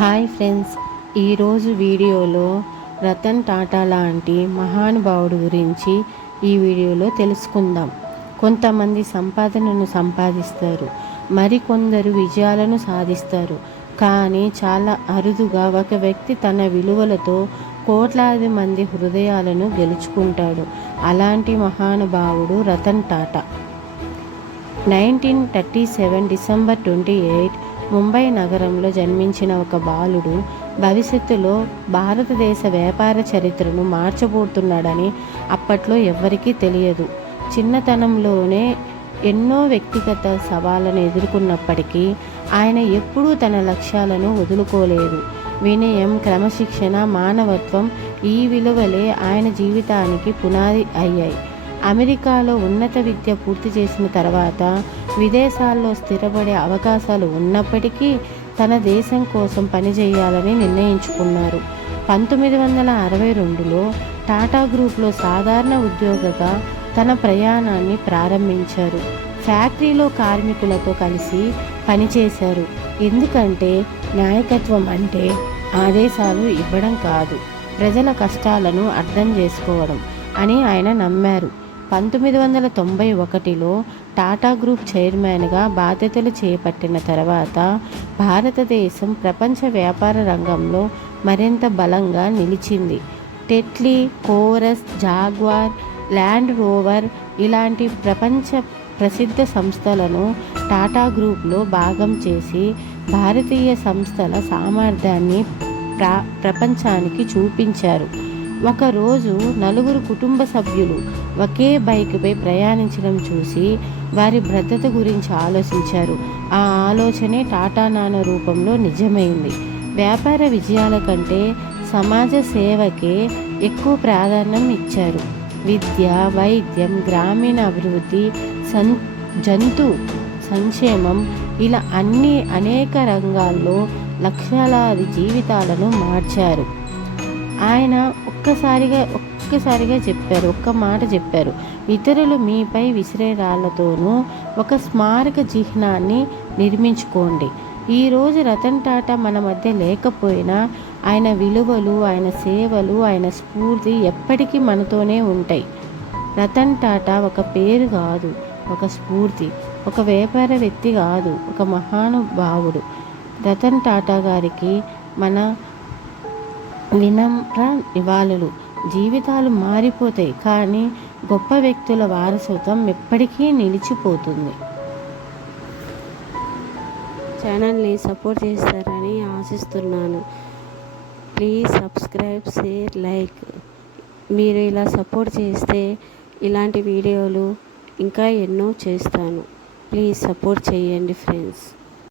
Hi friends, ఈరోజు వీడియోలో రతన్ టాటా లాంటి మహానుభావుడు గురించి ఈ వీడియోలో తెలుసుకుందాం. కొంతమంది సంపాదనను సంపాదిస్తారు, మరికొందరు విజయాలను సాధిస్తారు. కానీ చాలా అరుదుగా ఒక వ్యక్తి తన విలువలతో కోట్లాది మంది హృదయాలను గెలుచుకుంటాడు. అలాంటి మహానుభావుడు రతన్ టాటా. 1937 డిసెంబర్ 28 ముంబై నగరంలో జన్మించిన ఒక బాలుడు భవిష్యత్తులో భారతదేశ వ్యాపార చరిత్రను మార్చబోతున్నాడని అప్పట్లో ఎవ్వరికీ తెలియదు. చిన్నతనంలోనే ఎన్నో వ్యక్తిగత సవాళ్లను ఎదుర్కొన్నప్పటికీ ఆయన ఎప్పుడూ తన లక్ష్యాలను వదులుకోలేదు. వినయం, క్రమశిక్షణ, మానవత్వం, ఈ విలువలే ఆయన జీవితానికి పునాది అయ్యాయి. అమెరికాలో ఉన్నత విద్య పూర్తి చేసిన తర్వాత విదేశాల్లో స్థిరపడే అవకాశాలు ఉన్నప్పటికీ తన దేశం కోసం పనిచేయాలని నిర్ణయించుకున్నారు. 1962లో టాటా గ్రూప్లో సాధారణ ఉద్యోగిగా తన ప్రయాణాన్ని ప్రారంభించారు. ఫ్యాక్టరీలో కార్మికులతో కలిసి పనిచేశారు. ఎందుకంటే నాయకత్వం అంటే ఆదేశాలు ఇవ్వడం కాదు, ప్రజల కష్టాలను అర్థం చేసుకోవడం అని ఆయన నమ్మారు. 1991లో టాటా గ్రూప్ చైర్మన్గా బాధ్యతలు చేపట్టిన తర్వాత భారతదేశం ప్రపంచ వ్యాపార రంగంలో మరింత బలంగా నిలిచింది. Tetley, chorus, jaguar, land rover ఇలాంటి ప్రపంచ ప్రసిద్ధ సంస్థలను టాటా గ్రూప్లో భాగం చేసి భారతీయ సంస్థల సామర్థ్యాన్ని ప్రపంచానికి చూపించారు. ఒకరోజు నలుగురు కుటుంబ సభ్యులు ఒకే బైక్పై ప్రయాణించడం చూసి వారి భద్రత గురించి ఆలోచించారు. ఆ ఆలోచనే టాటా నానో రూపంలో నిజమైంది. వ్యాపార విజయాల కంటే సమాజ సేవకే ఎక్కువ ప్రాధాన్యం ఇచ్చారు. విద్య, వైద్యం, గ్రామీణ అభివృద్ధి, జంతు సంక్షేమం ఇలా అనేక రంగాల్లో లక్షలాది జీవితాలను మార్చారు. ఆయన ఒక్కసారిగా చెప్పారు, ఒక్క మాట చెప్పారు: ఇతరులు మీపై విసిరే రాళ్లతోనూ ఒక స్మారక చిహ్నాన్ని నిర్మించుకోండి. ఈరోజు రతన్ టాటా మన మధ్య లేకపోయినా ఆయన విలువలు, ఆయన సేవలు, ఆయన స్ఫూర్తి ఎప్పటికీ మనతోనే ఉంటాయి. రతన్ టాటా ఒక పేరు కాదు, ఒక స్ఫూర్తి. ఒక వ్యాపారవేత్త కాదు, ఒక మహానుభావుడు. రతన్ టాటా గారికి మన వినమ్ర నివాళులు. జీవితాలు మారిపోతాయి, కానీ గొప్ప వ్యక్తుల వారసత్వం ఎప్పటికీ నిలిచిపోతుంది. ఛానల్ని సపోర్ట్ చేస్తారని ఆశిస్తున్నాను. Please subscribe, share, like. మీరు ఇలా సపోర్ట్ చేస్తే ఇలాంటి వీడియోలు ఇంకా ఎన్నో చేస్తాను. ప్లీజ్ సపోర్ట్ చేయండి ఫ్రెండ్స్.